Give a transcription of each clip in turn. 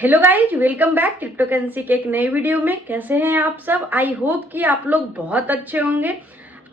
Hello guys, welcome back crypto currency के एक नए वीडियो में। कैसे हैं आप सब? आई होप कि आप लोग बहुत अच्छे होंगे।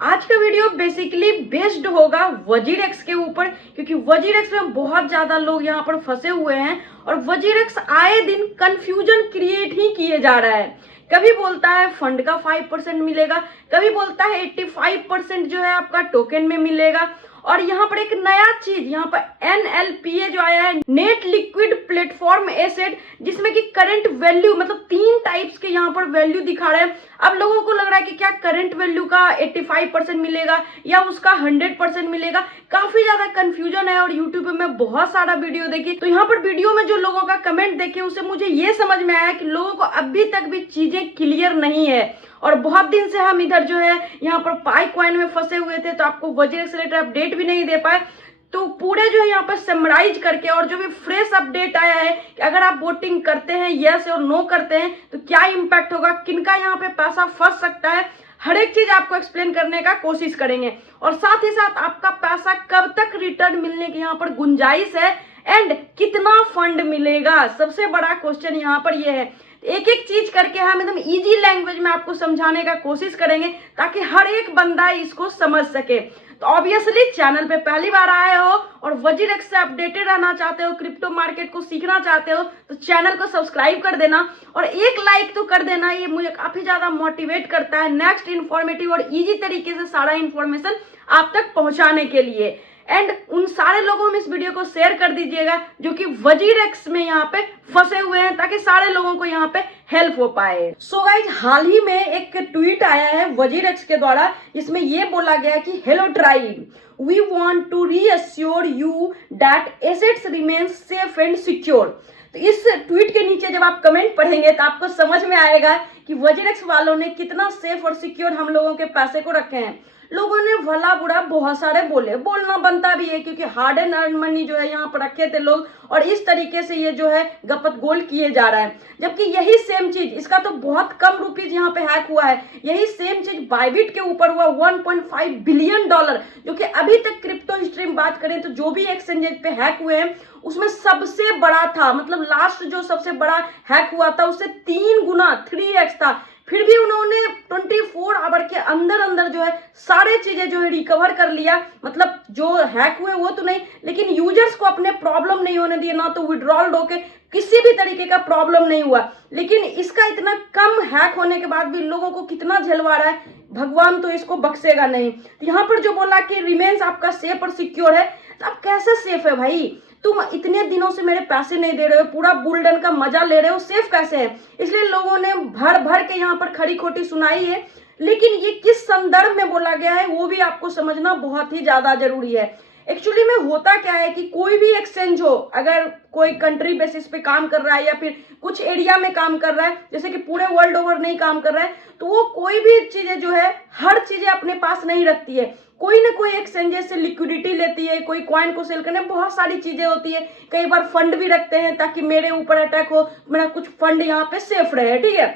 आज का वीडियो बेसिकली बेस्ड होगा वजीरेक्स के ऊपर, क्योंकि वजीरेक्स में बहुत ज्यादा लोग यहाँ पर फंसे हुए हैं और वजीरेक्स आए दिन कंफ्यूजन क्रिएट ही किए जा रहा है। कभी बोलता है फंड का 5% मिलेगा, कभी बोलता है 85% जो है आपका टोकन में मिलेगा। और यहाँ पर एक नया चीज यहाँ पर NLPA जो आया है, नेट लिक्विड प्लेटफॉर्म एसेट, जिसमें कि करंट वैल्यू मतलब 3 टाइप्स के यहाँ पर वैल्यू दिखा रहे हैं। अब लोगों को लग रहा है कि क्या करंट वैल्यू का 85% मिलेगा या उसका 100% मिलेगा। काफी ज्यादा कंफ्यूजन है और यूट्यूब पे मैं बहुत सारा वीडियो देखी, तो यहाँ पर वीडियो में जो लोगों का कमेंट देखे उससे मुझे ये समझ में आया कि लोगों को अभी तक भी चीजें क्लियर नहीं है। और बहुत दिन से हम इधर जो है यहाँ पर पाई कॉइन में फंसे हुए थे, तो आपको वजीरेक्स से रिलेटेड अपडेट भी नहीं दे पाए। तो पूरे जो है यहाँ पर समराइज करके और जो भी फ्रेश अपडेट आया है कि अगर आप वोटिंग करते हैं यस और नो करते हैं तो क्या इम्पैक्ट होगा, किनका यहाँ पे पैसा फंस सकता है, हर एक चीज आपको एक्सप्लेन करने का कोशिश करेंगे। और साथ ही साथ आपका पैसा कब तक रिटर्न मिलने की यहाँ पर गुंजाइश है एंड कितना फंड मिलेगा, सबसे बड़ा क्वेश्चन यहाँ पर यह है। एक एक चीज करके हम एकदम इजी लैंग्वेज में आपको समझाने का कोशिश करेंगे ताकि हर एक बंदा इसको समझ सके। तो ऑब्वियसली चैनल पे पहली बार आए हो और वजीरेक्स से अपडेटेड रहना चाहते हो, क्रिप्टो मार्केट को सीखना चाहते हो, तो चैनल को सब्सक्राइब कर देना और एक लाइक तो कर देना। ये मुझे काफी ज्यादा मोटिवेट करता है नेक्स्ट इन्फॉर्मेटिव और इजी तरीके से सारा इन्फॉर्मेशन आप तक पहुंचाने के लिए। एंड उन सारे लोगों में इस वीडियो को शेयर कर दीजिएगा जो कि वजीरेक्स में यहाँ पे फंसे हुए हैं, ताकि सारे लोगों को यहाँ पे हेल्प हो पाए। सो गाइज, हाल ही में एक ट्वीट आया है वजीरेक्स के द्वारा, जिसमें ये बोला गया है कि hello tribe, we want to reassure you that assets remain safe and secure. तो इस ट्वीट के नीचे जब आप कमेंट पढ़ेंगे तो आपको समझ में आएगा कि वजीरेक्स वालों ने कितना सेफ और सिक्योर हम लोगों के पैसे को रखे हैं। लोगों ने भला बुरा बहुत सारे बोलना बनता भी है, क्योंकि हार्ड एंड अर्न मनी जो है यहाँ पर रखे थे लोग और इस तरीके से ये जो है गपत गोल किए जा रहा है। जबकि यही सेम चीज, इसका तो बहुत कम रुपीज यहाँ पे हैक हुआ है, यही सेम चीज बाइबिट के ऊपर हुआ 1.5 बिलियन डॉलर, जो कि अभी तक क्रिप्टो हिस्ट्री में बात करें तो जो भी एक्सचेंजेस पे हैक हुए हैं उसमें सबसे बड़ा था। मतलब लास्ट जो सबसे बड़ा हैक हुआ था उससे 3 गुना 3x था। फिर भी उन्होंने 24 आवर के अंदर अंदर जो है सारे चीजें जो है रिकवर कर लिया। मतलब जो हैक हुए वो तो नहीं, लेकिन यूजर्स को अपने प्रॉब्लम नहीं होने दिए, ना तो विड्रॉल होके किसी भी तरीके का प्रॉब्लम नहीं हुआ। लेकिन इसका इतना कम हैक होने के बाद भी लोगों को कितना झेलवा रहा है, भगवान तो इसको बख्शेगा नहीं। तो यहाँ पर जो बोला कि रिमेन्स आपका सेफ और सिक्योर है, तो आप कैसे सेफ है भाई? तुम इतने दिनों से मेरे पैसे नहीं दे रहे हो, पूरा बुलडन का मजा ले रहे हो, सेफ कैसे है? इसलिए लोगों ने भर भर के यहाँ पर खरी खोटी सुनाई है, लेकिन ये किस संदर्भ में बोला गया है वो भी आपको समझना बहुत ही ज्यादा जरूरी है। एक्चुअली में होता क्या है कि कोई भी एक्सचेंज हो, अगर कोई कंट्री बेसिस पे काम कर रहा है या फिर कुछ एरिया में काम कर रहा है, जैसे कि पूरे वर्ल्ड ओवर नहीं काम कर रहा है, तो वो कोई भी चीजें जो है हर चीजें अपने पास नहीं रखती है। कोई ना कोई एक्सचेंजेस से लिक्विडिटी लेती है, कोई कॉइन को सेल करने, बहुत सारी चीजें होती है। कई बार फंड भी रखते हैं ताकि मेरे ऊपर अटैक हो, मेरा कुछ फंड यहाँ पे सेफ रहे, ठीक है।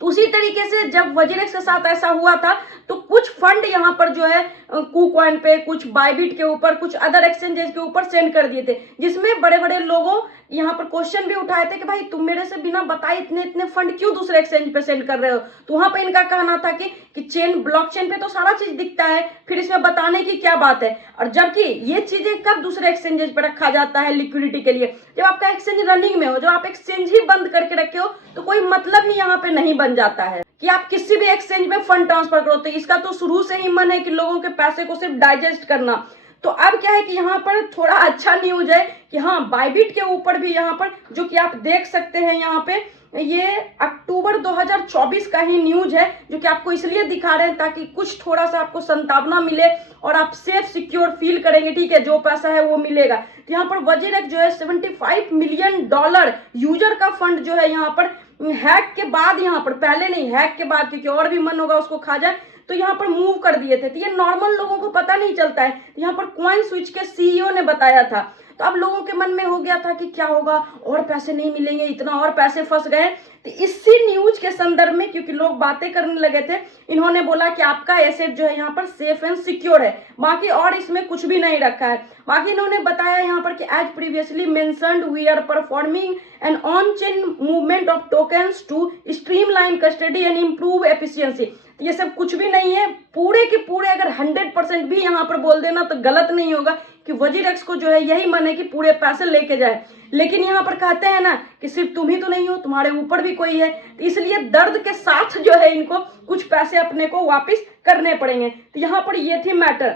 तो उसी तरीके से जब वजीरेक्स के साथ ऐसा हुआ था तो कुछ फंड यहाँ पर जो है KuCoin पे, कुछ बाइबिट के ऊपर, कुछ अदर एक्सचेंजेस के ऊपर सेंड कर दिए थे, जिसमें बड़े बड़े लोगों यहाँ पर क्वेश्चन भी उठाए थे कि भाई तुम मेरे से बिना बताए इतने इतने फंड क्यों दूसरे एक्सचेंज पे सेंड कर रहे हो। तो वहां पे इनका कहना था कि चेन ब्लॉकचेन पे तो सारा चीज दिखता है, फिर इसमें बताने की क्या बात है। और जबकि ये चीजें कब दूसरे एक्सचेंजेस पे रखा जाता है लिक्विडिटी के लिए, जब आपका एक्सचेंज रनिंग में हो, जब आप एक्सचेंज ही बंद करके रखे हो, तो कोई मतलब ही यहाँ पे नहीं बन जाता है कि आप किसी भी एक्सचेंज में फंड ट्रांसफर करो। तो इसका तो शुरू से ही मन है कि लोगों के पैसे को सिर्फ डाइजेस्ट करना। तो अब क्या है कि यहाँ पर थोड़ा अच्छा न्यूज है कि हाँ, बाइबिट के ऊपर भी यहाँ पर जो कि आप देख सकते हैं, यहाँ पे ये अक्टूबर 2024 का ही न्यूज है, जो कि आपको इसलिए दिखा रहे हैं ताकि कुछ थोड़ा सा आपको संतावना मिले और आप सेफ सिक्योर फील करेंगे, ठीक है, जो पैसा है वो मिलेगा। तो यहाँ पर वजीरेक्स जो है 75 मिलियन डॉलर यूजर का फंड जो है यहाँ पर हैक के बाद, यहाँ पर पहले नहीं, हैक के बाद, क्योंकि और भी मन होगा उसको खा जाए, तो यहाँ पर मूव कर दिए थे। तो ये नॉर्मल लोगों को पता नहीं चलता है। यहाँ पर कॉइन स्विच के CEO ने बताया था, तो अब लोगों के मन में हो गया था कि क्या होगा, और पैसे नहीं मिलेंगे, इतना और पैसे फंस गए। तो तो इसी न्यूज के संदर्भ में क्योंकि लोग बातें करने लगे थे, इन्होंने बोला कि आपका एसेट जो है यहाँ पर सेफ एंड सिक्योर है, बाकी और इसमें कुछ भी नहीं रखा है। बाकी इन्होंने बताया यहाँ पर कि as previously mentioned we are performing an on chain movement of tokens to streamline custody and improve efficiency. ये सब कुछ भी नहीं है, पूरे के पूरे अगर 100% भी यहाँ पर बोल देना तो गलत नहीं होगा कि वजीरेक्स को जो है यही मन है कि पूरे पैसे लेके जाए। लेकिन यहाँ पर कहते हैं ना कि सिर्फ तुम ही तो नहीं हो, तुम्हारे ऊपर भी कोई है, तो इसलिए दर्द के साथ जो है इनको कुछ पैसे अपने को वापस करने पड़ेंगे। तो यहाँ पर ये थी मैटर।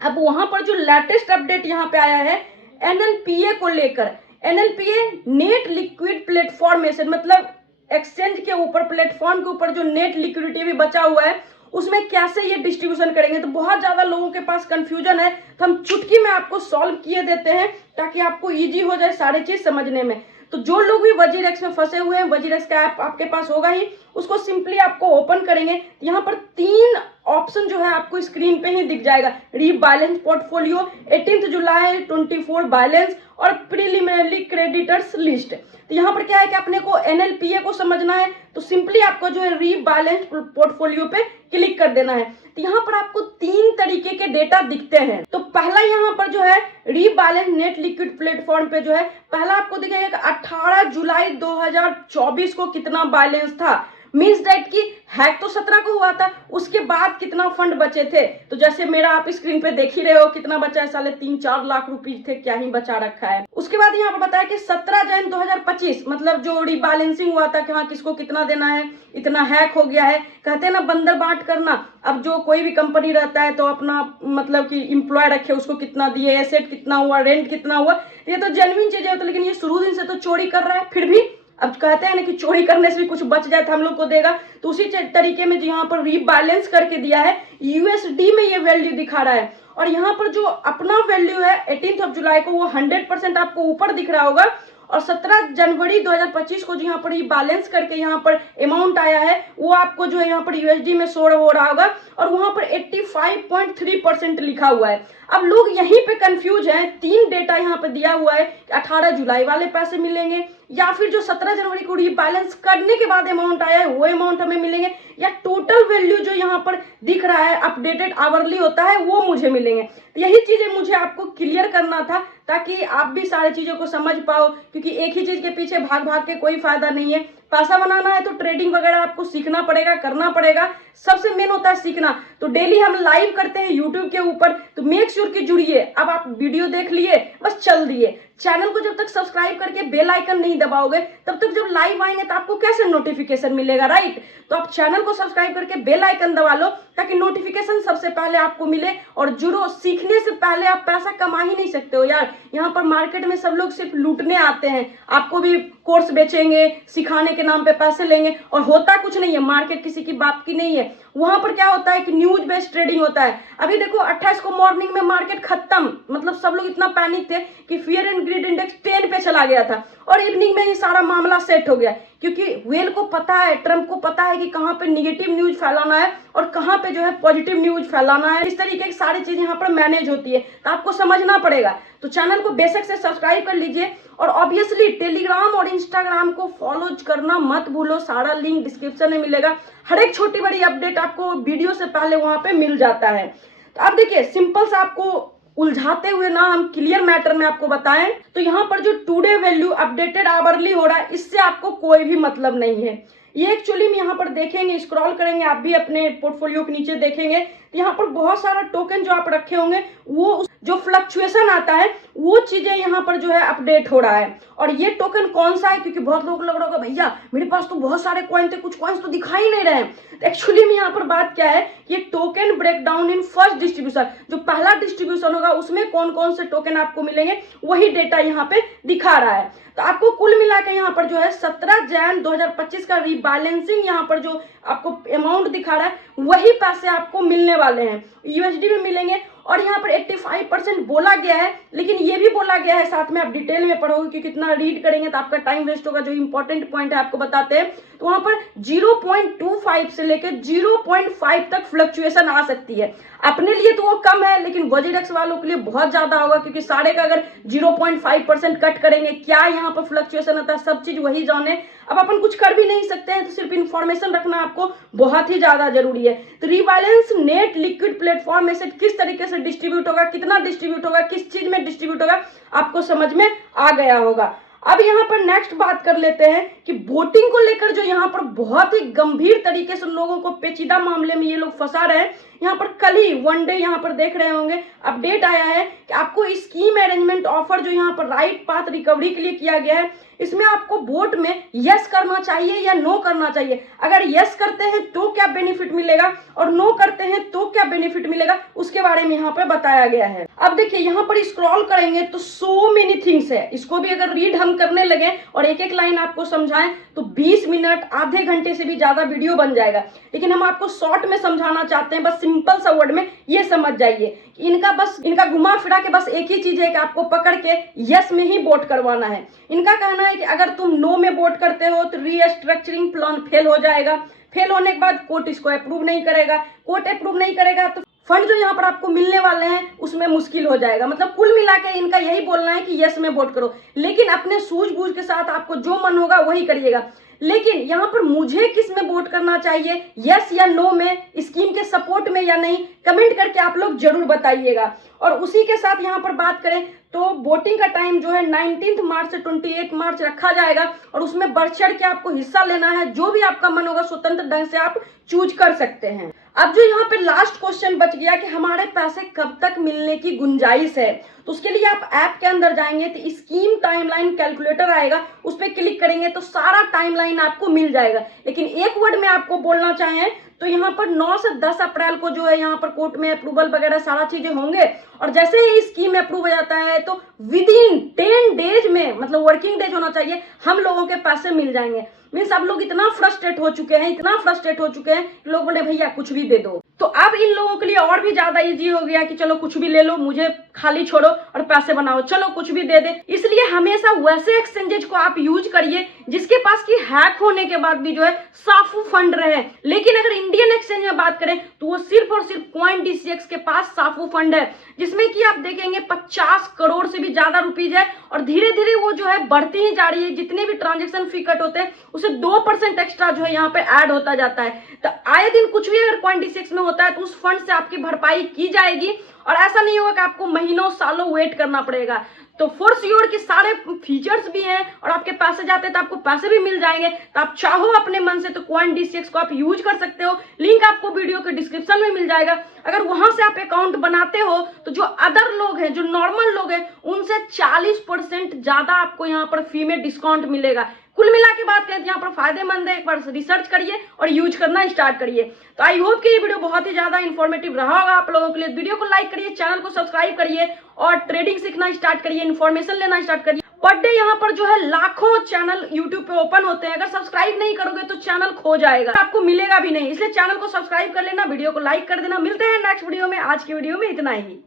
अब वहां पर जो लेटेस्ट अपडेट यहाँ पे आया है एनएलपीए को लेकर, एनएलपीए नेट लिक्विड प्लेटफॉर्म में से, मतलब एक्सचेंज के ऊपर, प्लेटफॉर्म के ऊपर जो नेट लिक्विडिटी भी बचा हुआ है उसमें कैसे ये डिस्ट्रीब्यूशन करेंगे। तो बहुत ज्यादा लोगों के पास कंफ्यूजन है, तो हम चुटकी में आपको सॉल्व किए देते हैं ताकि आपको इजी हो जाए सारी चीज समझने में। तो जो लोग भी वजीरेक्स में फंसे हुए हैं, वजीरेक्स का ऐप आपके पास होगा ही, उसको सिंपली आपको ओपन करेंगे। यहाँ पर 3 ऑप्शन जो है आपको स्क्रीन पे ही दिख जाएगा, रीबैलेंस पोर्टफोलियो, 18 जुलाई 24 बैलेंस और प्रीलिमिनरी क्रेडिटर्स लिस्ट। तो यहाँ पर क्या है कि अपने को एनएलपीए को समझना है, तो सिंपली आपको जो है रीबैलेंस पोर्टफोलियो पे क्लिक कर देना है। तो यहाँ पर आपको 3 तरीके के डेटा दिखते हैं। तो पहला यहाँ पर जो है रीबैलेंस नेट लिक्विड प्लेटफॉर्म पे जो है पहला आपको दिखेगा कि 18 जुलाई 2024 को कितना बैलेंस था, मीन्स डेट की हैक तो 17 को हुआ था, उसके बाद कितना फंड बचे थे। तो जैसे मेरा आप स्क्रीन पे देख ही रहे हो कितना बचा है, साले 3-4 लाख रुपए थे, क्या ही बचा रखा है। उसके बाद यहाँ पर बताया कि 17 जनवरी 2025 मतलब जो रीबैलेंसिंग हुआ था कि हाँ किसको कितना देना है, इतना हैक हो गया है। कहते हैं ना बंदर बांट करना, अब जो कोई भी कंपनी रहता है तो अपना मतलब कि एम्प्लॉय रखे, उसको कितना दिए, एसेट कितना हुआ, रेंट कितना हुआ, ये तो जेन्युइन चीजें होती है। लेकिन ये शुरू दिन से तो चोरी कर रहा है, फिर भी अब कहते हैं ना कि चोरी करने से भी कुछ बच जाए तो हम लोग को देगा। तो उसी तरीके में जो यहाँ पर रीबैलेंस करके दिया है, यूएसडी में ये वैल्यू दिखा रहा है, और यहाँ पर जो अपना वैल्यू है 18 जुलाई को वो 100% आपको ऊपर दिख रहा होगा, और 17 जनवरी 2025 को जो यहाँ पर बैलेंस करके यहाँ पर अमाउंट आया है वो आपको जो है यहाँ पर यूएसडी में शो हो रहा होगा, और वहां पर 85.3% लिखा हुआ है। अब लोग यहीं पे कंफ्यूज हैं, 3 डेटा यहाँ पे दिया हुआ है, 18 जुलाई वाले पैसे मिलेंगे या फिर जो 17 जनवरी को रीबैलेंस करने के बाद अमाउंट आया है वो अमाउंट हमें मिलेंगे, या टोटल वैल्यू जो यहाँ पर दिख रहा है अपडेटेड आवरली होता है वो मुझे मिलेंगे। तो यही चीजें मुझे आपको क्लियर करना था ताकि आप भी सारी चीजों को समझ पाओ, क्योंकि एक ही चीज के पीछे भाग भाग के कोई फायदा नहीं है। पैसा बनाना है तो ट्रेडिंग वगैरह आपको सीखना पड़ेगा, करना पड़ेगा, सबसे मेन होता है सीखना। तो डेली हम लाइव करते हैं यूट्यूब के ऊपर, तो मेक श्योर कि जुड़िए। अब आप वीडियो देख लिए बस चल दिए, चैनल को जब तक सब्सक्राइब करके बेल आइकन नहीं दबाओगे तब तक जब लाइव आएंगे तो आपको कैसे नोटिफिकेशन मिलेगा, राइट। तो आप चैनल को सब्सक्राइब करके बेल आइकन दबा लो ताकि नोटिफिकेशन सबसे पहले आपको मिले और जुड़ो। सीखने से पहले आप पैसा कमा ही नहीं सकते हो यार। यहाँ पर मार्केट में सब लोग सिर्फ लूटने आते हैं, आपको भी कोर्स बेचेंगे, सिखाने के नाम पे पैसे लेंगे, और होता कुछ नहीं है। मार्केट किसी की बाप की नहीं है। वहां पर क्या होता है कि न्यूज बेस्ड ट्रेडिंग होता है। अभी देखो 28 को मॉर्निंग में मार्केट खत्म, मतलब सब लोग इतना पैनिक थे कि फियर एंड ग्रीड इंडेक्स 10 पे चला गया था, और इवनिंग में ही सारा मामला सेट हो गया, क्योंकि वेल को पता है, ट्रम्प को पता है कि कहाँ पे निगेटिव न्यूज फैलाना है और कहाँ पे जो है पॉजिटिव न्यूज फैलाना है। इस तरीके की सारी चीज यहाँ पर मैनेज होती है, तो आपको समझना पड़ेगा। तो चैनल को बेशक से सब्सक्राइब कर लीजिए, और ऑब्वियसली टेलीग्राम और इंस्टाग्राम को फॉलो करना मत भूलो, सारा लिंक डिस्क्रिप्शन में मिलेगा। हर एक छोटी बड़ी अपडेट आपको वीडियो से पहले वहां पे मिल जाता है। तो अब देखिए सिंपल से आपको उलझाते हुए ना हम क्लियर मैटर में आपको बताएं, तो यहाँ पर जो टुडे वैल्यू अपडेटेड आवरली हो रहा है इससे आपको कोई भी मतलब नहीं है। ये एक्चुअली में यहाँ पर देखेंगे, स्क्रॉल करेंगे आप भी अपने पोर्टफोलियो के नीचे देखेंगे, तो यहाँ पर बहुत सारा टोकन जो आप रखे होंगे वो जो फ्लक्चुएशन आता है वो चीजें यहाँ पर जो है अपडेट हो रहा है। और ये टोकन कौन सा है, क्योंकि बहुत लोग लग रहा होगा भैया मेरे पास तो बहुत सारे कॉइन थे, कुछ कॉइन्स तो दिखाई नहीं रहे। तो एक्चुअली में यहाँ पर बात क्या है, ये token breakdown in first distribution, जो पहला डिस्ट्रीब्यूशन होगा उसमें कौन कौन से टोकन आपको मिलेंगे वही डेटा यहाँ पे दिखा रहा है। तो आपको कुल मिला के यहाँ पर जो है 17 जनवरी 2025 का रीबैलेंसिंग यहाँ पर जो आपको अमाउंट दिखा रहा है वही पैसे आपको मिलने वाले हैं, यूएसडी में मिलेंगे। और यहाँ पर 85% बोला गया है, लेकिन ये भी बोला गया है, साथ में आप डिटेल में पढ़ोगे कि कितना रीड करेंगे तो आपका टाइम वेस्ट होगा। जो इंपॉर्टेंट पॉइंट है आपको बताते हैं, तो वहां पर 0.25 से लेकर 0.5 तक फ्लक्चुएशन आ सकती है। अपने लिए तो वो कम है, लेकिन वजीरेक्स वालों के लिए बहुत ज्यादा होगा, क्योंकि साढ़े का अगर 0.5% कट करेंगे, क्या यहाँ पर फ्लक्चुएशन होता है सब चीज वही जाने। अब अपन कुछ कर भी नहीं सकते हैं, तो सिर्फ इंफॉर्मेशन रखना आपको बहुत ही ज्यादा जरूरी है। तो रिवैलेंस नेट लिक्विड प्लेटफॉर्म एसेट किस तरीके से डिस्ट्रीब्यूट होगा, कितना डिस्ट्रीब्यूट होगा, किस चीज में डिस्ट्रीब्यूट होगा, आपको समझ में आ गया होगा। अब यहाँ पर नेक्स्ट बात कर लेते हैं कि वोटिंग को लेकर जो यहाँ पर बहुत ही गंभीर तरीके से लोगों को पेचीदा मामले में ये लोग फंसा रहे हैं। यहाँ पर कल ही वन डे यहाँ पर देख रहे होंगे अपडेट आया है कि आपको स्कीम अरेंजमेंट ऑफर जो यहाँ पर राइट पाथ रिकवरी के लिए किया गया है, इसमें आपको वोट में यस करना चाहिए या नो करना चाहिए। अगर यस करते हैं तो क्या बेनिफिट मिलेगा और नो करते हैं तो क्या बेनिफिट मिलेगा, उसके बारे में यहाँ पर बताया गया है। अब देखिए यहाँ पर स्क्रॉल करेंगे तो सो मेनी थिंग्स है, इसको भी अगर रीड हम करने लगे और एक एक लाइन आपको समझाएं तो 20 मिनट आधे घंटे से भी ज्यादा वीडियो बन जाएगा। लेकिन हम आपको शॉर्ट में समझाना चाहते हैं, बस सिंपल सा वर्ड में ये समझ जाइए। इनका घुमा फिरा के बस एक ही चीज है कि आपको पकड़ के यस में ही वोट करवाना है। इनका कहना है कि अगर तुम नो में वोट करते हो तो रीस्ट्रक्चरिंग प्लान फेल हो जाएगा, फेल होने के बाद कोर्ट इसको अप्रूव नहीं करेगा, कोर्ट अप्रूव नहीं करेगा तो फंड जो यहाँ पर आपको मिलने वाले हैं उसमें मुश्किल हो जाएगा। मतलब कुल मिला के इनका यही बोलना है कि यस में वोट करो, लेकिन अपने सूझबूझ के साथ आपको जो मन होगा वही करिएगा। लेकिन यहाँ पर मुझे किस में वोट करना चाहिए, यस या नो में, स्कीम के सपोर्ट में या नहीं, कमेंट करके आप लोग जरूर बताइएगा। और उसी के साथ यहाँ पर बात करें तो वोटिंग का टाइम जो है 19 मार्च से 28 मार्च रखा जाएगा और उसमें बढ़ चढ़ के आपको हिस्सा लेना है। जो भी आपका मन होगा स्वतंत्र ढंग से आप चूज कर सकते हैं। अब जो यहाँ पे लास्ट क्वेश्चन बच गया कि हमारे पैसे कब तक मिलने की गुंजाइश है, तो उसके लिए आप ऐप के अंदर जाएंगे तो स्कीम टाइमलाइन कैलकुलेटर आएगा, उस पर क्लिक करेंगे तो सारा टाइमलाइन आपको मिल जाएगा। लेकिन एक वर्ड में आपको बोलना चाहें तो यहाँ पर 9 से 10 अप्रैल को जो है यहाँ पर कोर्ट में अप्रूवल वगैरह सारा चीजें होंगे और जैसे ही स्कीम अप्रूव हो जाता है तो विद इन 10 डेज में, मतलब वर्किंग डेज होना चाहिए, हम लोगों के पैसे मिल जाएंगे। मीन्स अब लोग इतना फ्रस्ट्रेट हो चुके हैं, लोग बोले भैया कुछ भी दे दो। तो अब इन लोगों के लिए और भी ज्यादा इजी हो गया कि चलो कुछ भी ले लो, मुझे खाली छोड़ो और पैसे बनाओ, चलो कुछ भी दे दे। इसलिए हमेशा वैसे एक्सचेंजेज को आप यूज करिए जिसके पास की हैक होने के बाद भी जो है साफू फंड रहे। लेकिन अगर इंडियन एक्सचेंज में बात करें तो वो सिर्फ और सिर्फ CoinDCX के पास साफू फंड है, जिसमें कि आप देखेंगे 50 करोड़ से भी ज्यादा रुपीज है और धीरे धीरे वो जो है बढ़ती ही जा रही है। जितने भी ट्रांजेक्शन फी कट होते हैं उसे 2% एक्स्ट्रा जो है यहाँ पे ऐड होता जाता है। तो आए दिन कुछ भी अगर CoinDCX में होता है तो उस फंड से आपकी भरपाई की जाएगी और ऐसा नहीं होगा कि आपको महीनों सालों वेट करना पड़ेगा। तो फॉर श्योर कि सारे फीचर्स भी हैं और आपके पैसे जाते हैं तो आपको पैसे भी मिल जाएंगे। तो आप चाहो अपने मन से तो CoinDCX को आप यूज कर सकते हो, लिंक आपको वीडियो के डिस्क्रिप्शन में मिल जाएगा। अगर वहां से आप अकाउंट बनाते हो तो जो अदर लोग हैं, जो नॉर्मल लोग हैं, उनसे 40% ज्यादा आपको यहाँ पर फी में डिस्काउंट मिलेगा। कुल मिला के बात करें तो यहाँ पर फायदेमंद है, एक बार रिसर्च करिए और यूज करना स्टार्ट करिए। तो आई होप कि ये वीडियो बहुत ही ज्यादा इन्फॉर्मेटिव रहा होगा आप लोगों के लिए। वीडियो को लाइक करिए, चैनल को सब्सक्राइब करिए और ट्रेडिंग सीखना स्टार्ट करिए, इन्फॉर्मेशन लेना स्टार्ट करिए। पर डे यहाँ पर जो है लाखों चैनल यूट्यूब पे ओपन होते हैं, अगर सब्सक्राइब नहीं करोगे तो चैनल खो जाएगा, आपको मिलेगा भी नहीं। इसलिए चैनल को सब्सक्राइब कर लेना, वीडियो को लाइक कर देना। मिलते हैं नेक्स्ट वीडियो में, आज की वीडियो में इतना ही।